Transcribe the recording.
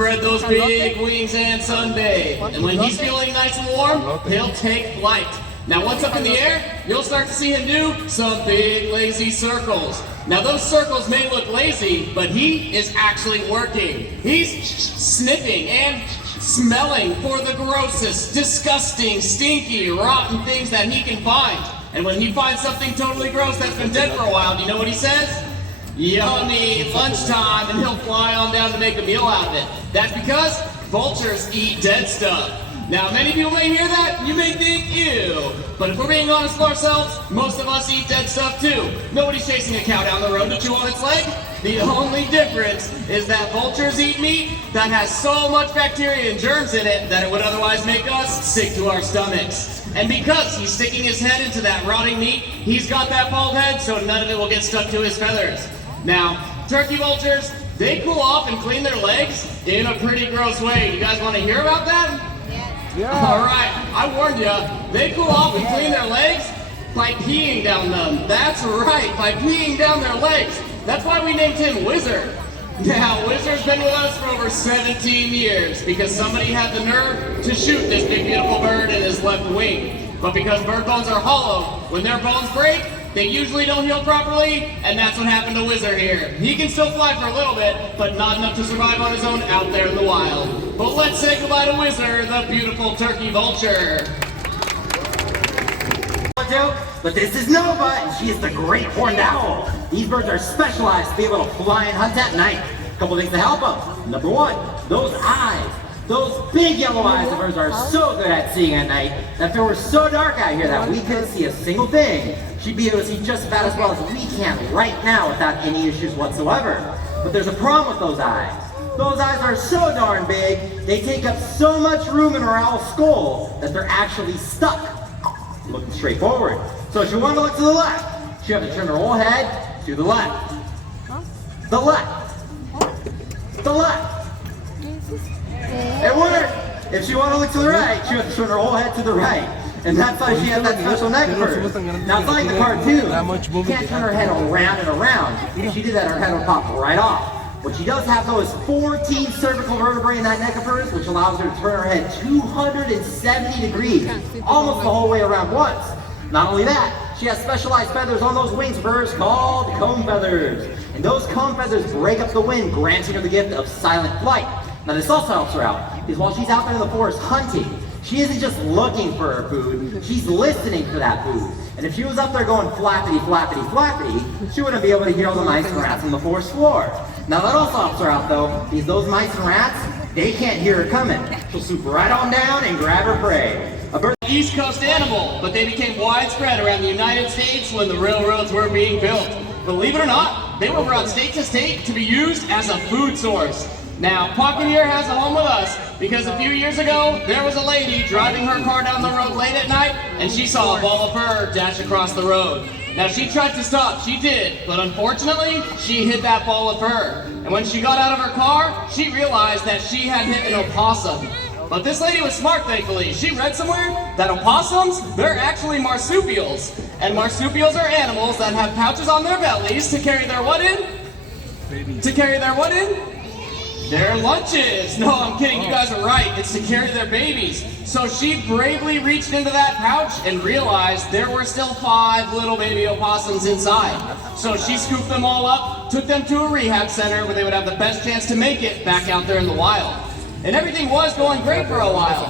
Spread those big wings and sunbathe. And when he's feeling nice and warm, he'll take flight. Now once up in the air, you'll start to see him do some big lazy circles. Now those circles may look lazy, but he is actually working. He's sniffing and smelling for the grossest, disgusting, stinky, rotten things that he can find. And when he finds something totally gross that's been dead for a while, do you know what he says? Yummy, lunchtime, and he'll fly on down to make a meal out of it. That's because vultures eat dead stuff. Now, many people may hear that, and you may think, ew. But if we're being honest with ourselves, most of us eat dead stuff too. Nobody's chasing a cow down the road to chew on its leg. The only difference is that vultures eat meat that has so much bacteria and germs in it that it would otherwise make us sick to our stomachs. And because he's sticking his head into that rotting meat, he's got that bald head so none of it will get stuck to his feathers. Now, turkey vultures, they cool off and clean their legs in a pretty gross way. You guys want to hear about that? Yeah. All right, I warned you. They cool off and clean their legs by peeing down them. That's right, by peeing down their legs. That's why we named him Wizard. Now, Wizard's been with us for over 17 years because somebody had the nerve to shoot this big beautiful bird in his left wing. But because bird bones are hollow, when their bones break, they usually don't heal properly, and that's what happened to Wizard here. He can still fly for a little bit, but not enough to survive on his own out there in the wild. But let's say goodbye to Wizard, the beautiful turkey vulture. But this is Nova, and she is the great horned owl. These birds are specialized to be able to fly and hunt at night. A couple things to help them. Number one, those eyes. Those big yellow eyes of hers are so good at seeing at night that if it were so dark out here that we couldn't see a single thing, she'd be able to see just about as well as we can right now without any issues whatsoever. But there's a problem with those eyes. Those eyes are so darn big, they take up so much room in her owl's skull that they're actually stuck looking straight forward. So if you want to look to the left, you have to turn her whole head to the left. The left. The left. It worked! If she wants to look to the right, she has to turn her whole head to the right. And that's why she has that special neck of hers. Now it's like the cartoon. She can't turn her head around and around. If she did that, her head would pop right off. What she does have though is 14 cervical vertebrae in that neck of hers, which allows her to turn her head 270 degrees, almost the whole way around once. Not only that, she has specialized feathers on those wings of hers called comb feathers. And those comb feathers break up the wind, granting her the gift of silent flight. Now this also helps her out, because while she's out there in the forest hunting, she isn't just looking for her food, she's listening for that food. And if she was up there going flappity, flappity, flappity, she wouldn't be able to hear all the mice and rats on the forest floor. Now that also helps her out though, because those mice and rats, they can't hear her coming. She'll swoop right on down and grab her prey. A bird East Coast animal, but they became widespread around the United States when the railroads were being built. Believe it or not, they were brought state to state to be used as a food source. Now, Pocketeer has a home with us because a few years ago, there was a lady driving her car down the road late at night and she saw a ball of fur dash across the road. Now, she tried to stop, she did, but unfortunately, she hit that ball of fur. And when she got out of her car, she realized that she had hit an opossum. But this lady was smart, thankfully. She read somewhere that opossums, they're actually marsupials. And marsupials are animals that have pouches on their bellies to carry their what in? Babies. To carry their what in? Their lunches. No, I'm kidding, you guys are right. It's to carry their babies. So she bravely reached into that pouch and realized there were still 5 little baby opossums inside. So she scooped them all up, took them to a rehab center where they would have the best chance to make it back out there in the wild. And everything was going great for a while.